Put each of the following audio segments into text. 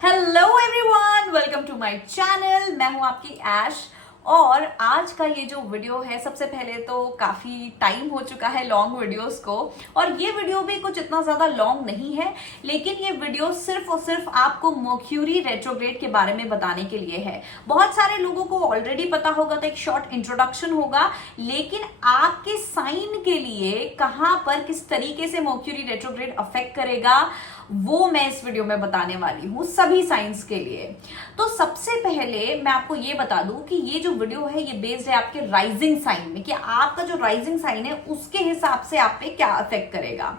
Hello everyone, welcome to my channel. मैं हूं आपकी ऐश। और आज का ये जो वीडियो है, सबसे पहले तो काफी टाइम हो चुका है लॉन्ग वीडियोस को, और ये वीडियो भी कुछ इतना ज्यादा लॉन्ग नहीं है, लेकिन ये वीडियो सिर्फ और सिर्फ आपको मर्क्यूरी रेट्रोग्रेड के बारे में बताने के लिए है। बहुत सारे लोगों को ऑलरेडी पता होगा, तो एक शॉर्ट इंट्रोडक्शन होगा, लेकिन आपके साइन के लिए कहां पर किस तरीके से मर्क्यूरी रेट्रोग्रेड अफेक्ट करेगा वो मैं इस वीडियो में बताने वाली हूं सभी साइंस के लिए। तो सबसे पहले मैं आपको ये बता दूं कि ये जो वीडियो है ये बेस्ड है आपके राइजिंग साइन में, कि आपका जो राइजिंग साइन है उसके हिसाब से आप पे क्या अफेक्ट करेगा।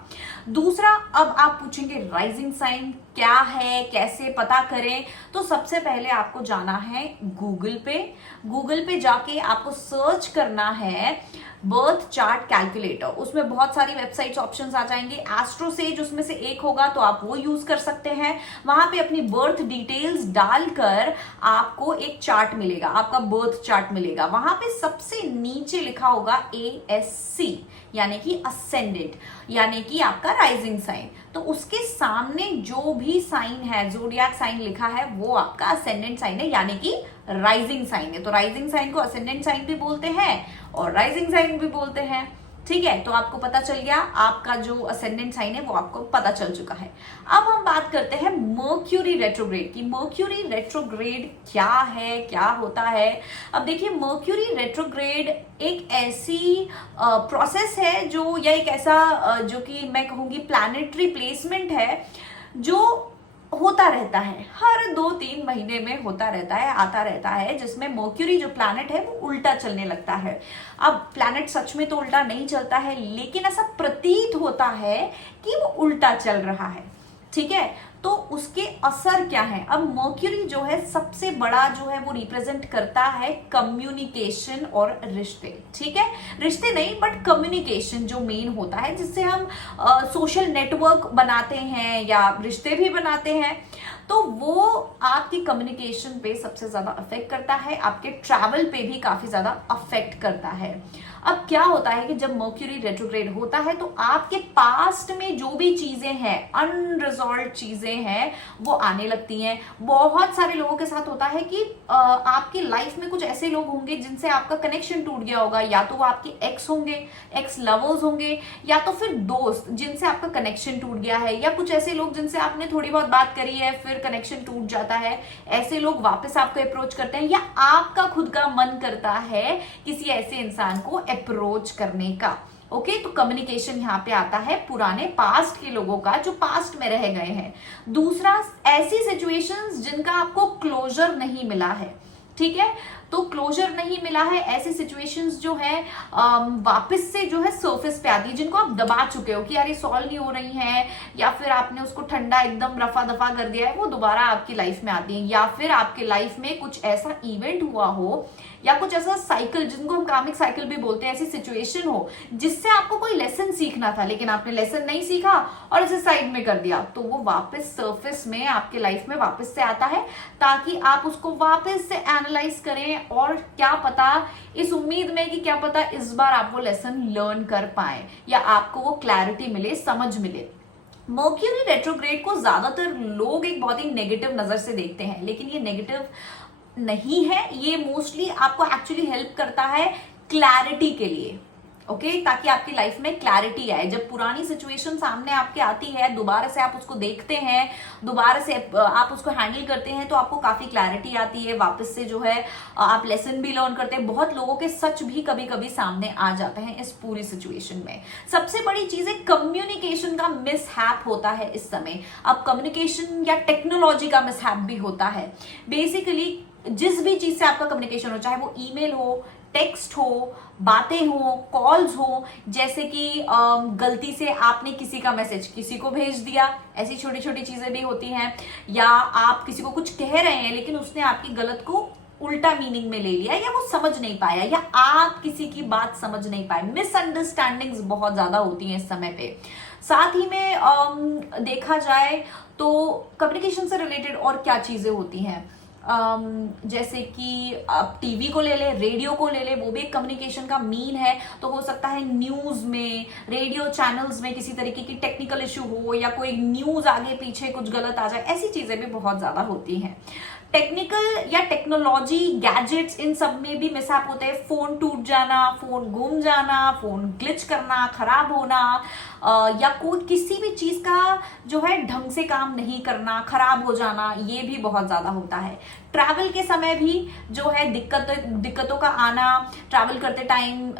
दूसरा, अब आप पूछेंगे राइजिंग साइन क्या है, कैसे पता करें, तो सबसे पहले आपको जाना है गूगल पे जाके आपको सर्च करना है बर्थ चार्ट कैलकुलेटर। उसमें बहुत सारी वेबसाइट्स ऑप्शंस आ जाएंगे, एस्ट्रोसेज उसमें से एक होगा, तो आप वो यूज कर सकते हैं। वहां पे अपनी बर्थ डिटेल्स डालकर आपको एक चार्ट मिलेगा, आपका बर्थ चार्ट मिलेगा। वहां पे सबसे नीचे लिखा होगा ASC, यानी कि असेंडेंट, यानी कि आपका राइजिंग साइन। तो उसके सामने जो भी साइन है, जोडियाक साइन लिखा है, वो आपका असेंडेंट साइन है, यानी कि राइजिंग साइन है। तो राइजिंग साइन को असेंडेंट साइन भी बोलते हैं और राइजिंग साइन भी बोलते हैं। ठीक है, तो आपको पता चल गया, आपका जो असेंडेंट साइन है वो आपको पता चल चुका है। अब हम बात करते हैं मर्क्यूरी रेट्रोग्रेड की। मर्क्यूरी रेट्रोग्रेड क्या है, क्या होता है। अब देखिए, मर्क्यूरी रेट्रोग्रेड एक ऐसी प्रोसेस है जो, या एक ऐसा जो कि मैं कहूंगी प्लैनेटरी प्लेसमेंट है, जो होता रहता है, हर 2-3 महीने में होता रहता है, आता रहता है, जिसमें मर्क्यूरी जो प्लैनेट है वो उल्टा चलने लगता है। अब प्लैनेट सच में तो उल्टा नहीं चलता है, लेकिन ऐसा प्रतीत होता है कि वो उल्टा चल रहा है। ठीक है, तो उसके असर क्या है। अब मर्क्यूरी जो है सबसे बड़ा जो है वो रिप्रेजेंट करता है कम्युनिकेशन और रिश्ते। ठीक है, रिश्ते नहीं बट कम्युनिकेशन जो मेन होता है, जिससे हम सोशल नेटवर्क बनाते हैं या रिश्ते भी बनाते हैं, तो वो आपकी कम्युनिकेशन पे सबसे ज्यादा अफेक्ट करता है, आपके ट्रैवल पे भी काफी ज्यादा अफेक्ट करता है। अब क्या होता है कि जब मर्क्यूरी रेट्रोग्रेड होता है तो आपके पास्ट में जो भी चीजें हैं, अनरिजॉल्व चीजें हैं, वो आने लगती हैं। बहुत सारे लोगों के साथ होता है कि आपकी लाइफ में कुछ ऐसे लोग होंगे जिनसे आपका कनेक्शन टूट गया होगा, या तो वो आपके एक्स होंगे, एक्स लवर्स होंगे, या तो फिर दोस्त जिनसे आपका कनेक्शन टूट गया है, या कुछ ऐसे लोग जिनसे आपने थोड़ी बहुत बात करी है फिर कनेक्शन टूट जाता है। ऐसे लोग वापस आपको अप्रोच करते हैं, या आपका खुद का मन करता है किसी ऐसे इंसान को अप्रोच करने का। ओके, तो कम्युनिकेशन यहां पे आता है पुराने पास्ट के लोगों का, जो पास्ट में रह गए हैं। दूसरा, ऐसी सिचुएशंस जिनका आपको क्लोजर नहीं मिला है। ठीक है, तो क्लोजर नहीं मिला है, ऐसी सिचुएशंस जो है वापस से जो है सरफेस पे आती है, जिनको आप दबा चुके हो कि यार ये सॉल्व नहीं हो रही हैं, या फिर आपने उसको ठंडा एकदम रफा दफा कर दिया है, वो दोबारा आपकी लाइफ में आती है। या फिर आपके लाइफ में कुछ ऐसा इवेंट हुआ हो, या कुछ ऐसा साइकिल, जिनको हम कामिक साइकिल भी बोलते हैं, ऐसी सिचुएशन हो जिससे आपको कोई लेसन सीखना था, लेकिन आपने लेसन नहीं सीखा और इसे साइड में कर दिया, तो वो वापस सरफेस में आपके लाइफ में वापस से आता है, ताकि आप उसको वापस से एनालाइज करें, और क्या पता, इस उम्मीद में कि क्या पता इस बार आप वो लेसन लर्न कर पाए, या आपको वो क्लैरिटी मिले, समझ मिले। मर्क्यूरी रेट्रोग्रेड को ज्यादातर लोग एक बहुत ही नेगेटिव नजर से देखते हैं, लेकिन ये नेगेटिव नहीं है, ये मोस्टली आपको एक्चुअली हेल्प करता है क्लैरिटी के लिए। ओके, ताकि आपकी लाइफ में क्लैरिटी आए। जब पुरानी सिचुएशन सामने आपके आती है, दोबारा से आप उसको देखते हैं, दोबारा से आप उसको हैंडल करते हैं, तो आपको काफी क्लैरिटी आती है, वापस से जो है आप लेसन भी लर्न करते हैं। बहुत लोगों के सच भी कभी कभी सामने आ जाते हैं इस पूरी सिचुएशन में। सबसे बड़ी चीज है कम्युनिकेशन का मिसहैप होता है इस समय। अब कम्युनिकेशन या टेक्नोलॉजी का मिसहैप भी होता है। बेसिकली जिस भी चीज से आपका कम्युनिकेशन हो, चाहे वो ईमेल हो, टेक्स्ट हो, बातें हो, कॉल्स हो, जैसे कि गलती से आपने किसी का मैसेज किसी को भेज दिया, ऐसी छोटी छोटी चीजें भी होती हैं। या आप किसी को कुछ कह रहे हैं, लेकिन उसने आपकी गलत को उल्टा मीनिंग में ले लिया, या वो समझ नहीं पाया, या आप किसी की बात समझ नहीं पाए। मिसअंडरस्टैंडिंग्स बहुत ज्यादा होती हैं इस समय पे। साथ ही में देखा जाए तो कम्युनिकेशन से रिलेटेड और क्या चीजें होती हैं, जैसे कि आप टीवी को ले ले, रेडियो को ले ले, वो भी एक कम्युनिकेशन का मीन है। तो हो सकता है न्यूज में, रेडियो चैनल्स में किसी तरीके की टेक्निकल इशू हो या कोई न्यूज आगे पीछे कुछ गलत आ जाए, ऐसी चीजें भी बहुत ज्यादा होती हैं। टेक्निकल या टेक्नोलॉजी गैजेट्स, इन सब में भी मिसहैप होते हैं। फोन टूट जाना, फोन गुम जाना, फोन ग्लिच करना, खराब होना, या कोई किसी भी चीज का जो है ढंग से काम नहीं करना, खराब हो जाना, ये भी बहुत ज्यादा होता है। ट्रैवल के समय भी जो है दिक्कतों का आना, ट्रैवल करते टाइम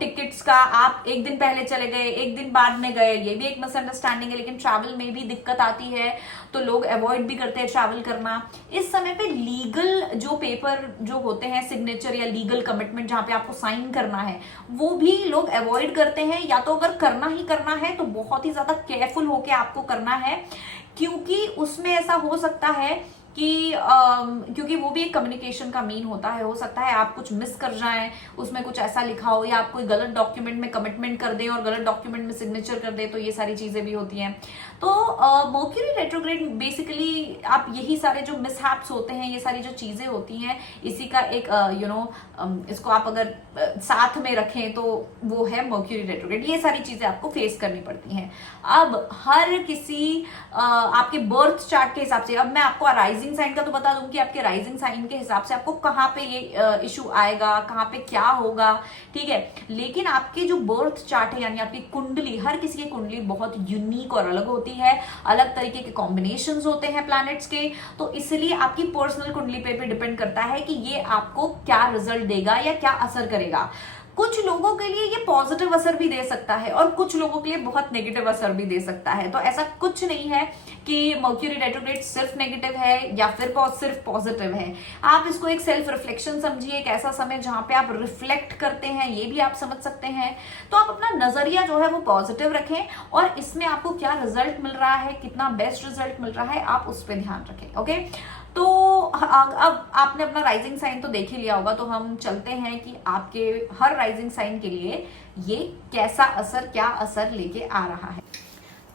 टिकट्स का आप एक दिन पहले चले गए, एक दिन बाद में गए, ये भी एक मिसअंडरस्टैंडिंग है। लेकिन ट्रैवल में भी दिक्कत आती है तो लोग अवॉइड भी करते हैं ट्रैवल करना। इस समय पे लीगल जो पेपर जो होते हैं, सिग्नेचर या लीगल कमिटमेंट जहां पे आपको साइन करना है, वो भी लोग अवॉइड करते हैं। या तो अगर करना ही करना है तो बहुत ही ज्यादा केयरफुल होके आपको करना है, क्योंकि उसमें ऐसा हो सकता है कि क्योंकि वो भी एक कम्युनिकेशन का मीन होता है। हो सकता है आप कुछ मिस कर जाएं, उसमें कुछ ऐसा लिखा हो, या आप कोई गलत डॉक्यूमेंट में कमिटमेंट कर दें और गलत डॉक्यूमेंट में सिग्नेचर कर दें, तो ये सारी चीजें भी होती हैं। तो मर्क्यूरी रेट्रोग्रेड बेसिकली आप यही सारे जो मिसहैप्स होते हैं, ये सारी जो चीजें होती हैं, इसी का एक इसको आप अगर साथ में रखें तो वो है मर्क्यूरी रेट्रोग्रेड। ये सारी चीजें आपको फेस करनी पड़ती हैं। अब हर किसी आपके बर्थ चार्ट के हिसाब से, अब मैं आपको राइजिंग साइन का तो बता दूं कि आपके राइजिंग साइन के हिसाब से आपको कहाँ पे ये इशू आएगा, कहाँ पे क्या होगा, ठीक है। लेकिन आपके जो बर्थ चार्ट है, यानी आपकी कुंडली, हर किसी की कुंडली बहुत यूनिक और अलग होती है, अलग तरीके के कॉम्बिनेशंस होते हैं प्लैनेट्स के। तो इसलिए आपकी पर्सनल कुंडली पे डिपेंड करता है कि ये आपको क्या रिजल्ट देगा या क्या असर करेगा। कुछ लोगों के लिए ये पॉजिटिव असर भी दे सकता है और कुछ लोगों के लिए बहुत नेगेटिव असर भी दे सकता है। तो ऐसा कुछ नहीं है कि मर्क्यूरी रेट्रोग्रेड सिर्फ नेगेटिव है या फिर सिर्फ पॉजिटिव है। आप इसको एक सेल्फ रिफ्लेक्शन समझिए, एक ऐसा समय जहां पे आप रिफ्लेक्ट करते हैं, ये भी आप समझ सकते हैं। तो आप अपना नजरिया जो है वो पॉजिटिव रखें और इसमें आपको क्या रिजल्ट मिल रहा है, कितना बेस्ट रिजल्ट मिल रहा है, आप उस पर ध्यान रखें। ओके, तो अब आपने अपना राइजिंग साइन तो देख ही लिया होगा, तो हम चलते हैं कि आपके हर राइजिंग साइन के लिए ये कैसा असर, क्या असर लेके आ रहा है।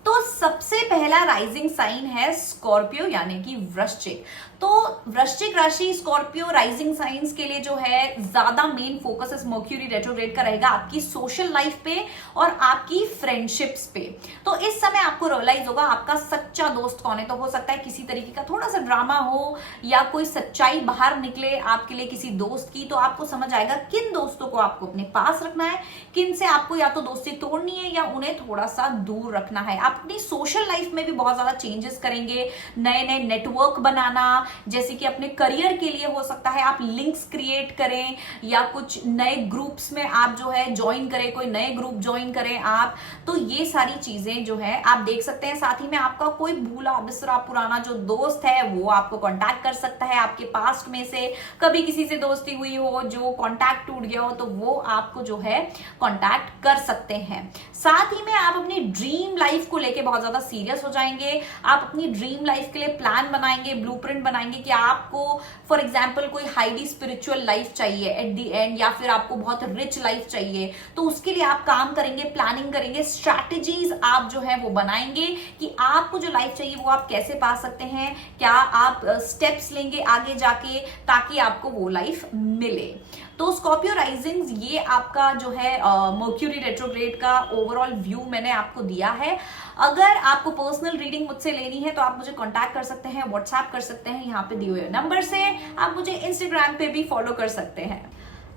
तो सबसे पहला राइजिंग साइन है स्कॉर्पियो यानी कि वृश्चिक। तो वृश्चिक राशि, स्कॉर्पियो राइजिंग साइंस के लिए जो है ज्यादा मेन फोकस इस मर्क्यूरी रेट्रोग्रेड का रहेगा आपकी सोशल लाइफ पे और आपकी फ्रेंडशिप्स पे। तो इस समय आपको रियलाइज होगा आपका सच्चा दोस्त कौन है। तो हो सकता है किसी तरीके का थोड़ा सा ड्रामा हो या कोई सच्चाई बाहर निकले आपके लिए किसी दोस्त की, तो आपको समझ आएगा किन दोस्तों को आपको अपने पास रखना है, किन से आपको या तो दोस्ती तोड़नी है या उन्हें थोड़ा सा दूर रखना है। आप अपनी सोशल लाइफ में भी बहुत ज्यादा चेंजेस करेंगे, नए नए नेटवर्क बनाना, जैसे कि अपने करियर के लिए हो सकता है आप लिंक्स क्रिएट करें या कुछ नए ग्रुप्स में आप जो है ज्वाइन करें, कोई नए ग्रुप ज्वाइन करें आप। तो ये सारी चीजें जो है आप देख सकते हैं। साथ ही में आपका कोई भूला बिसरा पुराना जो दोस्त है वो आपको कांटेक्ट कर सकता है। आपके पास्ट में से कभी किसी से दोस्ती हुई हो, जो कांटेक्ट टूट गया हो, तो वो आपको जो है कांटेक्ट कर सकते हैं। साथ ही में आप अपनी ड्रीम लाइफ को लेके बहुत ज्यादा सीरियस हो जाएंगे। आप अपनी ड्रीम लाइफ के लिए प्लान बनाएंगे, ब्लूप्रिंट बनाएंगे कि आपको फॉर एग्जांपल कोई हाईली स्पिरिचुअल लाइफ चाहिए एट द एंड, या फिर आपको बहुत रिच लाइफ चाहिए। तो उसके लिए आप काम करेंगे, प्लानिंग करेंगे, स्ट्रैटेजीज आप जो है वो बनाएंगे कि आपको जो लाइफ चाहिए वो आप कैसे पा सकते हैं, क्या आप स्टेप्स लेंगे आगे जाके ताकि आपको वो लाइफ मिले। तो स्कॉर्पियो राइजिंग, ये आपका जो है मर्क्यूरी रेट्रोग्रेड का ओवरऑल व्यू मैंने आपको दिया है। अगर आपको पर्सनल रीडिंग मुझसे लेनी है तो आप मुझे कांटेक्ट कर सकते हैं, व्हाट्सएप कर सकते हैं यहाँ पे दिए हुए नंबर से। आप मुझे इंस्टाग्राम पे भी फॉलो कर सकते हैं।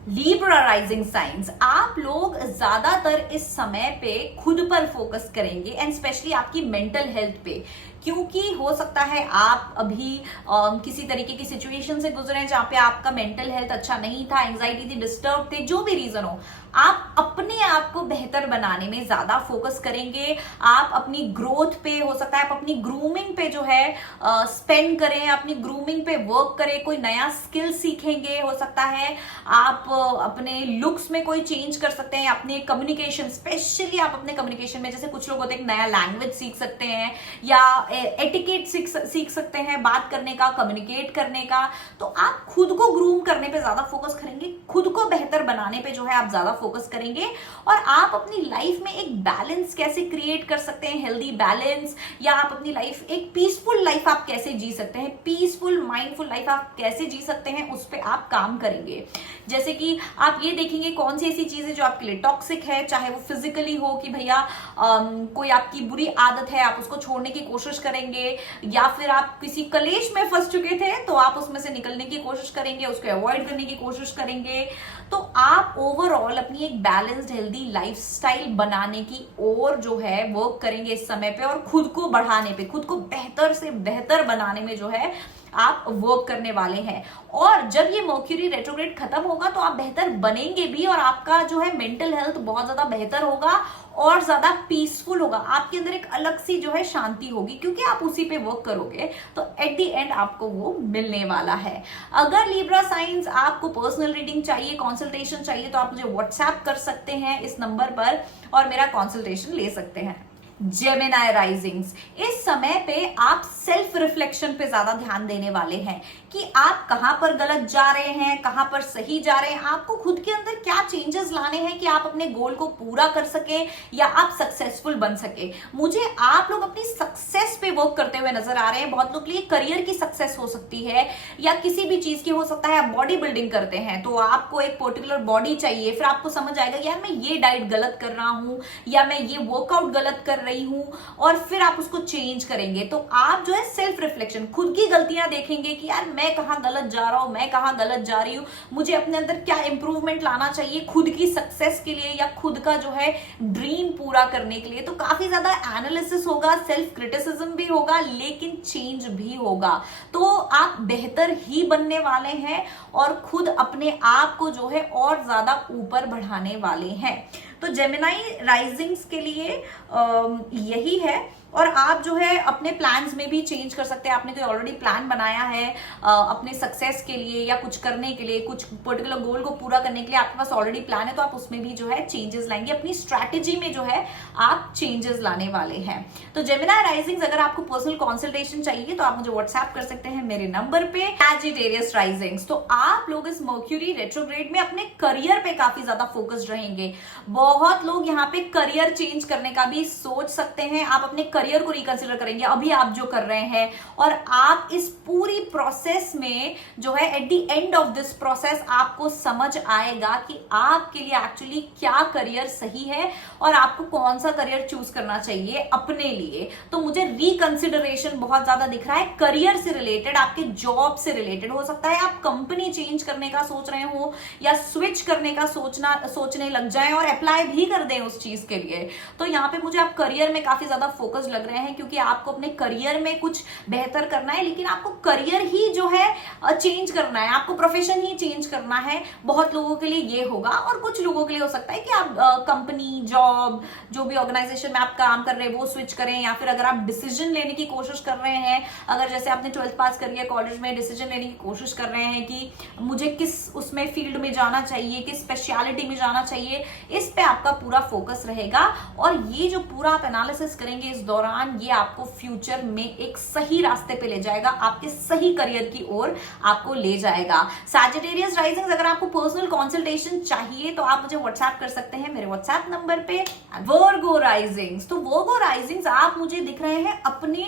लिब्रा राइजिंग साइंस, आप लोग ज्यादातर इस समय पे खुद पर फोकस करेंगे एंड स्पेशली आपकी मेंटल हेल्थ पे, क्योंकि हो सकता है आप अभी किसी तरीके की सिचुएशन से गुजरे जहां पे आपका मेंटल हेल्थ अच्छा नहीं था, एंजाइटी थी, डिस्टर्ब थे, जो भी रीजन हो, आप अपने आप को बेहतर बनाने में ज्यादा फोकस करेंगे। आप अपनी ग्रोथ पे, हो सकता है आप अपनी ग्रूमिंग पे जो है स्पेंड करें, अपनी ग्रूमिंग पे वर्क करें, कोई नया स्किल सीखेंगे। हो सकता है आप अपने लुक्स में कोई चेंज कर सकते हैं, अपने कम्युनिकेशन, स्पेशली आप अपने कम्युनिकेशन में, जैसे कुछ लोग होते हैं एक नया लैंग्वेज सीख सकते हैं या एटिकेट सीख सकते हैं बात करने का, कम्युनिकेट करने का। तो आप खुद को ग्रूम करने पे ज्यादा फोकस करेंगे, खुद को बेहतर बनाने पे जो है आप ज्यादा फोकस करेंगे और आप अपनी लाइफ में एक बैलेंस कैसे क्रिएट कर सकते हैं, हेल्दी बैलेंस, या आप अपनी लाइफ एक पीसफुल लाइफ आप कैसे जी सकते हैं, पीसफुल माइंडफुल लाइफ आप कैसे जी सकते हैं, उस पर आप काम करेंगे। जैसे कि आप ये देखेंगे कौन सी ऐसी चीजें जो आपके लिए टॉक्सिक है, चाहे वो फिजिकली हो कि भैया कोई आपकी बुरी आदत है, आप उसको छोड़ने की कोशिश करेंगे, या फिर आप किसी कलेश में फंस चुके थे तो आप उसमें से निकलने की कोशिश करेंगे, उसको अवॉइड करने की कोशिश करेंगे। तो आप ओवरऑल अपनी एक बैलेंस्ड हेल्दी लाइफस्टाइल बनाने की ओर जो है वर्क करेंगे इस समय पे, और खुद को बढ़ाने पे, खुद को बेहतर से बेहतर बनाने में जो है आप वर्क करने वाले हैं। और जब ये मर्क्यूरी रेट्रोग्रेड खत्म होगा तो आप बेहतर बनेंगे भी, और आपका जो है मेंटल हेल्थ बहुत ज्यादा बेहतर होगा और ज्यादा पीसफुल होगा। आपके अंदर एक अलग सी जो है शांति होगी, क्योंकि आप उसी पे वर्क करोगे, तो एट द एंड आपको वो मिलने वाला है। अगर लिब्रा साइंस आपको पर्सनल रीडिंग चाहिए, कंसल्टेशन चाहिए, तो आप मुझे व्हाट्सएप कर सकते हैं इस नंबर पर और मेरा कंसल्टेशन ले सकते हैं। जेमिनी राइजिंग्स, इस समय पे आप सेल्फ रिफ्लेक्शन पे ज्यादा ध्यान देने वाले हैं कि आप कहां पर गलत जा रहे हैं, कहां पर सही जा रहे हैं, आपको खुद के अंदर क्या चेंजेस लाने हैं कि आप अपने गोल को पूरा कर सके या आप सक्सेसफुल बन सके। मुझे आप लोग अपनी सक्सेस पे वर्क करते हुए नजर आ रहे हैं। बहुत लोग के लिए करियर की सक्सेस हो सकती है या किसी भी चीज की हो सकता है। आप बॉडी बिल्डिंग करते हैं तो आपको एक पर्टिकुलर बॉडी चाहिए, फिर आपको समझ आएगा कि यार मैं ये डाइट गलत कर रहा हूं या मैं ये वर्कआउट गलत कर रही हूं, और फिर आप उसको चेंज करेंगे। तो आप जो है सेल्फ रिफ्लेक्शन, खुद की गलतियां देखेंगे कि यार मैं कहां गलत जा रहा हूं, मैं कहां गलत जा रही हूं, मुझे अपने अंदर क्या इंप्रूवमेंट लाना चाहिए खुद की सक्सेस के लिए या खुद का जो है ड्रीम पूरा करने के लिए। तो काफी ज्यादा एनालिसिस होगा, सेल्फ क्रिटिसिज्म भी होगा, लेकिन चेंज भी होगा। तो आप बेहतर ही बनने वाले हैं और खुद अपने आप को जो है और ज्यादा ऊपर बढ़ाने वाले हैं। तो जेमिनी राइजिंग्स के लिए यही है। और आप जो है अपने प्लान्स में भी चेंज कर सकते हैं। आपने कोई ऑलरेडी प्लान बनाया है अपने सक्सेस के लिए या कुछ करने के लिए, कुछ पर्टिकुलर गोल को पूरा करने के लिए आपके पास ऑलरेडी प्लान है, तो आप उसमें भी जो है चेंजेस लाएंगे। अपनी स्ट्रैटेजी में जो है आप चेंजेस लाने वाले हैं। तो जेमिनी राइजिंग्स, अगर आपको पर्सनल कंसल्टेशन चाहिए तो आप मुझे व्हाट्सएप कर सकते हैं मेरे नंबर पे। सैजिटेरियस राइजिंग्स, तो आप लोग इस मर्क्यूरी रेट्रोग्रेड में अपने करियर पे काफी ज्यादा फोकस्ड रहेंगे। बहुत लोग यहाँ पे करियर चेंज करने का भी सोच सकते हैं। आप अपने करियर को रिकंसिडर करेंगे अभी आप जो कर रहे हैं, और आप इस पूरी प्रोसेस में जो है at the end of this process आपको समझ आएगा कि आपके लिए एक्चुअली क्या करियर सही है और आपको कौन सा करियर चूज करना चाहिए अपने लिए। तो मुझे रिकंसिडरेशन बहुत ज्यादा दिख रहा है करियर से रिलेटेड, आपके जॉब से रिलेटेड। हो सकता है आप कंपनी चेंज करने का सोच रहे हो या स्विच करने का सोचने लग जाएं और अप्लाई भी कर दें उस चीज के लिए। तो यहाँ पे मुझे आप करियर में काफी ज्यादा फोकस लग रहे हैं, क्योंकि आपको अपने करियर में कुछ बेहतर करना है, लेकिन आपको करियर ही जो है चेंज करना है, आपको प्रोफेशन ही चेंज करना है। बहुत लोगों के लिए ये होगा, और कुछ लोगों के लिए हो सकता है कि आप कंपनी, जॉब, जो भी ऑर्गेनाइजेशन में आप काम कर रहे हैं वो स्विच करें, या फिर अगर आप डिसीजन लेने की कोशिश कर रहे हैं, अगर जैसे आपने 12th पास करी है, कॉलेज में डिसीजन लेने की कोशिश कर रहे हैं कि मुझे किस उसमें फील्ड में जाना चाहिए, किस स्पेशलिटी में जाना चाहिए, इस पे आपका पूरा फोकस रहेगा। और ये जो पूरा आप एनालिसिस करेंगे इस दौरान, ये आपको फ्यूचर में एक सही रास्ते पे ले जाएगा, आपके सही करियर की ओर आपको ले जाएगा। सैजिटेरियस राइजिंग्स, अगर आपको पर्सनल कंसल्टेशन चाहिए तो आप मुझे व्हाट्सएप कर सकते हैं मेरे व्हाट्सएप नंबर पे। वर्गो राइजिंग्स, तो वर्गो राइजिंग्स आप मुझे दिख रहे हैं अपने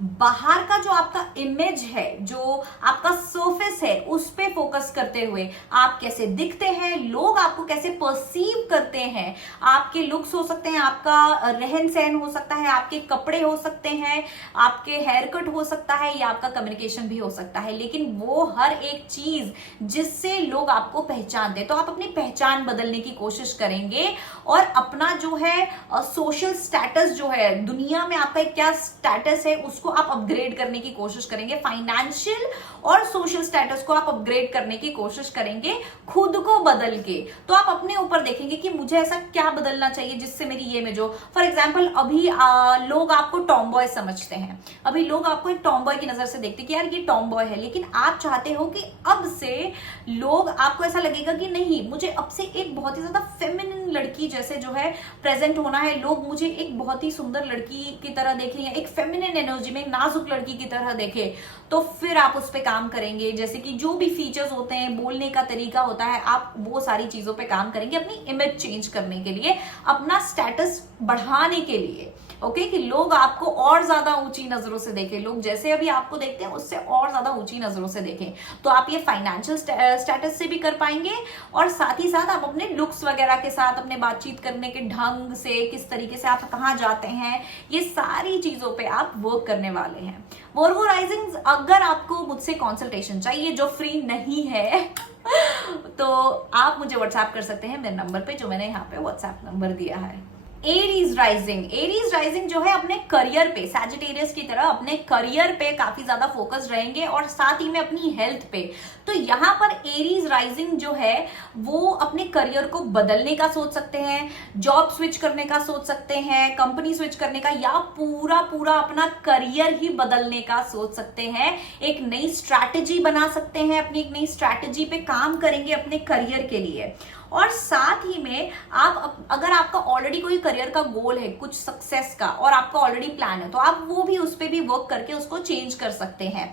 बाहर का जो आपका इमेज है, जो आपका सरफेस है, उस पे फोकस करते हुए आप कैसे दिखते हैं, लोग आपको कैसे परसीव करते हैं, आपके लुक्स हो सकते हैं, आपका रहन सहन हो सकता है, आपके कपड़े हो सकते हैं, आपके हेयर कट हो सकता है, या आपका कम्युनिकेशन भी हो सकता है, लेकिन वो हर एक चीज जिससे लोग आपको पहचानते हैं। तो आप अपनी पहचान बदलने की कोशिश करेंगे और अपना जो है सोशल स्टेटस जो है, दुनिया में आपका क्या स्टेटस है उसको आप अपग्रेड करने की कोशिश करेंगे। फाइनेंशियल और सोशल स्टेटस को आप अपग्रेड करने की कोशिश करेंगे खुद को बदल के। तो आप अपने ऊपर देखेंगे कि मुझे ऐसा क्या बदलना चाहिए जिससे मेरी ये इमेज हो। फॉर एग्जाम्पल, अभी लोग आपको टॉम बॉय समझते हैं, अभी लोग आपको एक टॉम बॉय की नजर से देखते हैं कि यार ये टॉम बॉय है, लेकिन आप चाहते हो कि अब से लोग आपको ऐसा लगेगा कि नहीं, मुझे अब से एक बहुत ही ज्यादा फेमिनिन लड़की लड़की जैसे जो है प्रेजेंट होना है, लोग मुझे एक बहुत ही सुंदर लड़की की तरह देखें या एक फेमिनिन एनर्जी में एक नाजुक लड़की की तरह देखें, तो फिर आप उस पर काम करेंगे। जैसे कि जो भी फीचर्स होते हैं, बोलने का तरीका होता है, आप वो सारी चीजों पे काम करेंगे अपनी इमेज चेंज करने के लिए, अपना स्टेटस बढ़ाने के लिए। ओके, कि लोग आपको और ज्यादा ऊंची नजरों से देखें, लोग जैसे अभी आपको देखते हैं उससे और ज्यादा ऊंची नजरों से देखें। तो आप ये फाइनेंशियल स्टेटस से भी कर पाएंगे, और साथ ही साथ आप अपने लुक्स वगैरह के साथ, अपने बातचीत करने के ढंग से, किस तरीके से आप कहाँ जाते हैं, ये सारी चीजों पे आप वर्क करने वाले हैं। वर्गो राइजिंग, अगर आपको मुझसे कंसल्टेशन चाहिए जो फ्री नहीं है तो आप मुझे व्हाट्सएप कर सकते हैं मेरे नंबर पे, जो मैंने यहाँ पे व्हाट्सएप नंबर दिया है। एरीज राइजिंग जो है अपने करियर पे, सैजिटेरियस की तरह अपने करियर पे काफी ज्यादा फोकस रहेंगे, और साथ ही में अपनी हेल्थ पे। तो यहाँ पर एरीज राइजिंग जो है वो अपने करियर को बदलने का सोच सकते हैं, जॉब स्विच करने का सोच सकते हैं, कंपनी स्विच करने का, या पूरा पूरा अपना करियर ही बदलने का सोच सकते हैं। एक नई स्ट्रैटेजी बना सकते हैं, अपनी एक नई स्ट्रैटेजी पे काम करेंगे अपने करियर के लिए। और साथ ही में आप, अगर आपका ऑलरेडी कोई करियर का गोल है, कुछ सक्सेस का, और आपका ऑलरेडी प्लान है, तो आप वो भी उस पे भी वर्क करके उसको चेंज कर सकते हैं।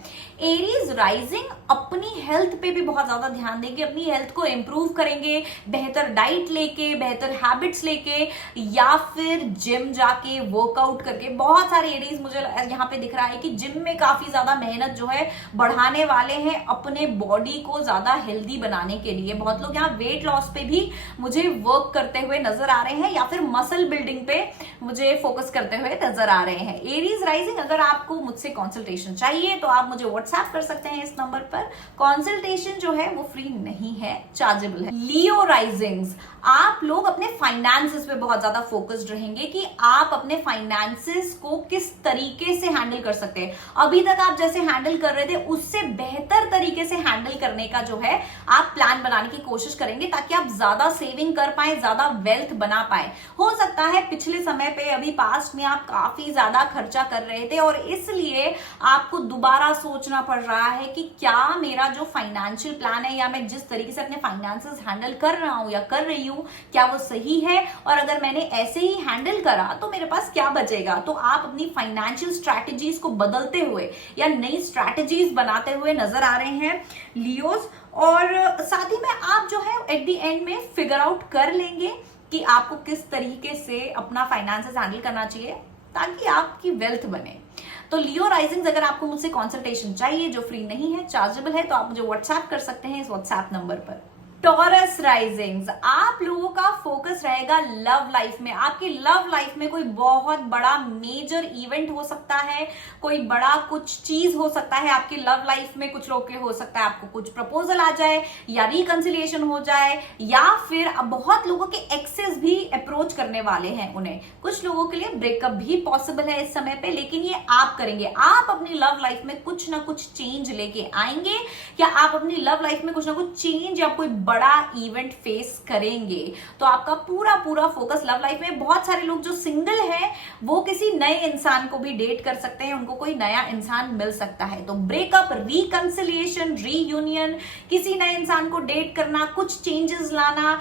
एरीज राइजिंग अपनी हेल्थ पे भी बहुत ज्यादा ध्यान देंगे, अपनी हेल्थ को इंप्रूव करेंगे, बेहतर डाइट लेके, बेहतर हैबिट्स लेके, या फिर जिम जाके वर्कआउट करके। बहुत सारे एरीज मुझे यहाँ पे दिख रहा है कि जिम में काफी ज्यादा मेहनत जो है बढ़ाने वाले हैं अपने बॉडी को ज्यादा हेल्दी बनाने के लिए। बहुत लोग यहाँ वेट लॉस पे भी मुझे वर्क करते हुए नजर आ रहे हैं, या फिर मसल बिल्डिंग पे मुझे फोकस करते हुए नजर आ रहे हैं। एरीज राइजिंग, अगर आपको मुझसे कंसल्टेशन चाहिए तो आप मुझे व्हाट्सएप कर सकते हैं इस नंबर पर। कंसल्टेशन जो है वो फ्री नहीं है, चार्जेबल है। लियो राइजिंग्स, आप लोग अपने फाइनेंसेस पे बहुत ज्यादा फोकस्ड रहेंगे कि आप अपने फाइनेंसेस को किस तरीके से हैंडल कर सकते हैं। अभी तक आप जैसे हैंडल कर रहे थे उससे बेहतर तरीके से हैंडल करने का जो है आप प्लान बनाने की कोशिश करेंगे, ताकि आप ज्यादा सेविंग कर पाए, ज्यादा वेल्थ बना पाए। हो सकता है पिछले समय पे, अभी पास्ट में आप काफी ज्यादा खर्चा कर रहे थे, और इसलिए आपको दोबारा सोचना पड़ रहा है कि क्या मेरा जो फाइनेंशियल प्लान है, या मैं जिस तरीके से अपने फाइनेंसेस हैंडल कर रहा हूं या कर रही हूं, क्या वो सही है, और अगर मैंने ऐसे ही हैंडल करा तो मेरे पास क्या बचेगा। तो आप अपनी फाइनेंशियल स्ट्रैटेजीज को बदलते हुए या नई स्ट्रैटेजीज बनाते हुए नजर आ रहे हैं लियोज। और साथ ही में आप जो है एट द एंड में फिगर आउट कर लेंगे कि आपको किस तरीके से अपना फाइनेंसेस हैंडल करना चाहिए ताकि आपकी वेल्थ बने। तो लियो राइजिंग्स, अगर आपको मुझसे कंसल्टेशन चाहिए जो फ्री नहीं है, चार्जेबल है, तो आप मुझे व्हाट्सएप कर सकते हैं इस व्हाट्सएप नंबर पर। टॉरस राइजिंग्स, आप लोगों का फोकस रहेगा लव लाइफ में। आपकी लव लाइफ में कोई बहुत बड़ा मेजर इवेंट हो सकता है, कोई बड़ा कुछ चीज हो सकता है आपकी लव लाइफ में। कुछ लोग के हो सकता है आपको कुछ प्रपोजल आ जाए, या रिकंसिलिएशन हो जाए, या फिर अब बहुत लोगों के एक्सेस भी अप्रोच करने वाले हैं उन्हें। कुछ लोगों के लिए ब्रेकअप भी पॉसिबल है इस समय पे, लेकिन ये आप करेंगे। आप अपनी लव लाइफ में कुछ ना कुछ चेंज लेके आएंगे, या आप अपनी लव लाइफ में कुछ ना कुछ चेंज या कोई बड़ा इवेंट फेस करेंगे। तो आपका पूरा पूरा फोकस लव लाइफ में। बहुत सारे लोग जो सिंगल हैं वो किसी नए इंसान को भी डेट कर सकते हैं, उनको कोई नया इंसान मिल सकता है। तो ब्रेकअप, रिकंसिलिएशन, रीयूनियन, किसी नए इंसान को डेट करना, कुछ चेंजेस लाना,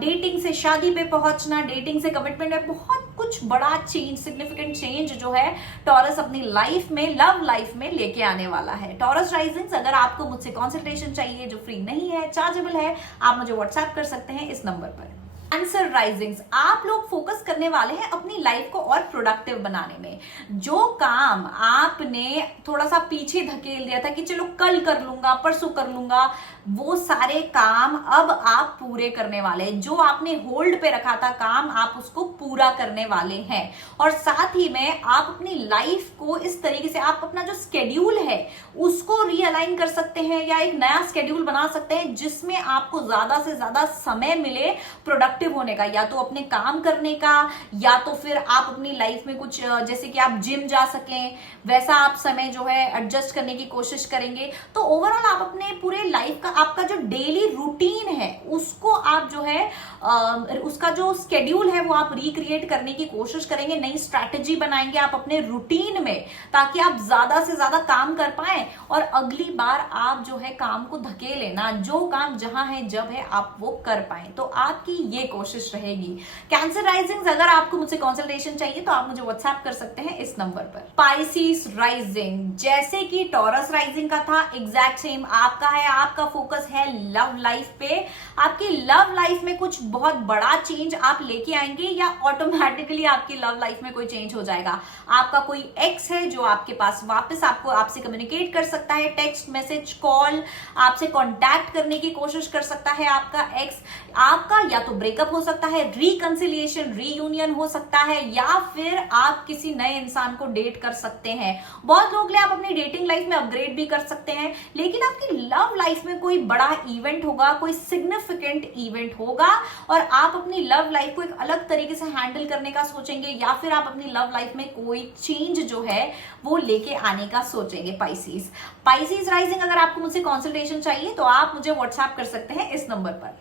डेटिंग से शादी पे पहुंचना, डेटिंग से कमिटमेंट में, बहुत कुछ बड़ा चेंज, सिग्निफिकेंट चेंज जो है टॉरस अपनी लाइफ में, लव लाइफ में लेके आने वाला है। टॉरस राइजिंग्स, अगर आपको मुझसे कंसल्टेशन चाहिए जो फ्री नहीं है, चार्जेबल है, आप मुझे व्हाट्सएप कर सकते हैं इस नंबर पर। कैंसर राइजिंग्स, आप लोग फोकस करने वाले हैं अपनी लाइफ को और प्रोडक्टिव बनाने में। जो काम आपने थोड़ा सा पीछे धकेल दिया था कि चलो कल कर लूंगा, परसों कर लूंगा, वो सारे काम अब आप पूरे करने वाले हैं। जो आपने होल्ड पे रखा था काम, आप उसको पूरा करने वाले हैं। और साथ ही में आप अपनी लाइफ को इस तरीके से, आप अपना जो स्केड्यूल है उसको रीअलाइन कर सकते हैं, या एक नया स्केड्यूल बना सकते हैं जिसमें आपको ज्यादा से ज्यादा समय मिले प्रोडक्टिव होने का, या तो अपने काम करने का, या तो फिर आप अपनी लाइफ में कुछ, जैसे कि आप जिम जा सकें, वैसा आप समय जो है एडजस्ट करने की कोशिश करेंगे। तो ओवरऑल आप अपने पूरे लाइफ का आपका जो डेली रूटीन है उसको आप जो है उसका जो स्केड्यूल है वो आप रिक्रिएट करने की कोशिश करेंगे, नई स्ट्रैटेजी बनाएंगे आप अपने रूटीन में, ताकि आप ज्यादा से ज्यादा काम कर पाए और अगली बार आप जो है काम को धकेले ना, जो काम जहां है जब है आप वो कर पाए। तो आपकी ये कोशिश रहेगी। कैंसर राइजिंग, अगर आपको मुझसे कंसल्टेशन चाहिए तो आप मुझे व्हाट्सएप कर सकते हैं इस नंबर पर। पाइसिस राइजिंग, जैसे कि टॉरस राइजिंग का था एग्जैक्ट सेम आपका है। आपका फोकस है लव लाइफ पे। आपकी लव लाइफ में कुछ बहुत बड़ा चेंज आप लेके आएंगे या ऑटोमेटिकली आपकी लव लाइफ में कोई चेंज हो जाएगा। आपका कोई एक्स है जो आपके पास वापस आपसे कम्युनिकेट कर सकता है, टेक्स्ट मैसेज कॉल, आपसे कांटेक्ट करने की कोशिश कर सकता है आपका एक्स। आपका या तो ब्रेकअप हो सकता है, रिकंसिलिएशन रीयूनियन हो सकता है, या फिर आप किसी नए इंसान को डेट कर सकते हैं। बहुत लोग आप अपनी डेटिंग लाइफ में अपग्रेड भी कर सकते हैं, लेकिन आपकी लव लाइफ में कोई बड़ा इवेंट होगा, कोई सिग्निफिकेंट इवेंट होगा और आप अपनी लव लाइफ को एक अलग तरीके से हैंडल करने का सोचेंगे, या फिर आप अपनी लव लाइफ में कोई चेंज जो है वो लेके आने का सोचेंगे। पाइसिस राइजिंग, अगर आपको मुझसे कंसल्टेशन चाहिए तो आप मुझे व्हाट्सएप कर सकते हैं इस नंबर पर।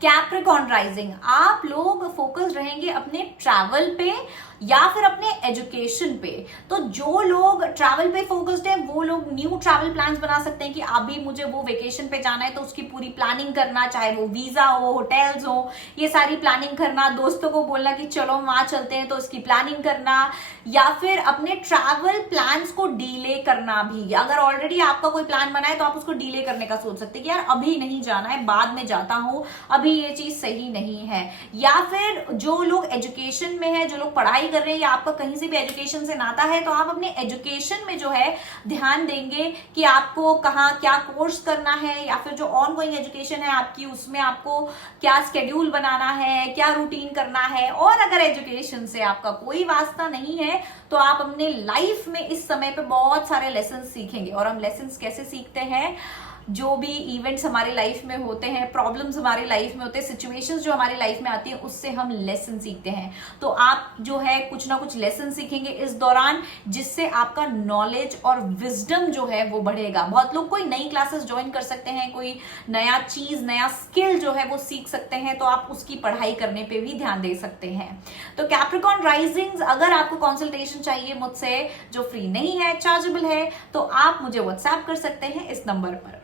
कैप्रिकॉर्न राइजिंग, आप लोग फोकस रहेंगे अपने ट्रैवल पे या फिर अपने एजुकेशन पे। तो जो लोग ट्रैवल पे फोकस्ड है वो लोग न्यू ट्रैवल प्लान्स बना सकते हैं कि अभी मुझे वो वेकेशन पे जाना है तो उसकी पूरी प्लानिंग करना, चाहे वो वीजा हो, होटल्स हो, ये सारी प्लानिंग करना, दोस्तों को बोलना कि चलो वहां चलते हैं तो इसकी प्लानिंग करना, या फिर अपने ट्रैवल प्लान्स को डिले करना भी। अगर ऑलरेडी आपका कोई प्लान बना है तो आप उसको डिले करने का सोच सकते हैं कि यार अभी नहीं जाना है, बाद में जाता हूं, अभी ये चीज सही नहीं है। या फिर जो लोग एजुकेशन में है, जो लोग पढ़ाई कर रहे हैं या आपका कहीं से भी एजुकेशन से नाता है, तो आप अपने एजुकेशन में जो है ध्यान देंगे कि आपको कहाँ क्या कोर्स करना है, या फिर जो ऑन गोइंग एजुकेशन है आपकी उसमें आपको क्या स्केड्यूल बनाना है, क्या रूटीन करना है। और अगर एजुकेशन से आपका कोई वास्ता नहीं है तो आप अपने लाइफ में इस समय पे बहुत सारे लेसन सीखेंगे। और हम लेसन कैसे सीखते हैं, जो भी इवेंट्स हमारे लाइफ में होते हैं, प्रॉब्लम्स हमारे लाइफ में होते हैं, सिचुएशंस जो हमारी लाइफ में आती है, उससे हम लेसन सीखते हैं। तो आप जो है कुछ ना कुछ लेसन सीखेंगे इस दौरान, जिससे आपका नॉलेज और विजडम जो है वो बढ़ेगा। बहुत लोग कोई नई क्लासेस ज्वाइन कर सकते हैं, कोई नया चीज, नया स्किल जो है वो सीख सकते हैं, तो आप उसकी पढ़ाई करने पे भी ध्यान दे सकते हैं। तो कैप्रिकॉर्न राइजिंग्स, अगर आपको कंसल्टेशन चाहिए मुझसे जो फ्री नहीं है, चार्जेबल है, तो आप मुझे व्हाट्सएप कर सकते हैं इस नंबर पर।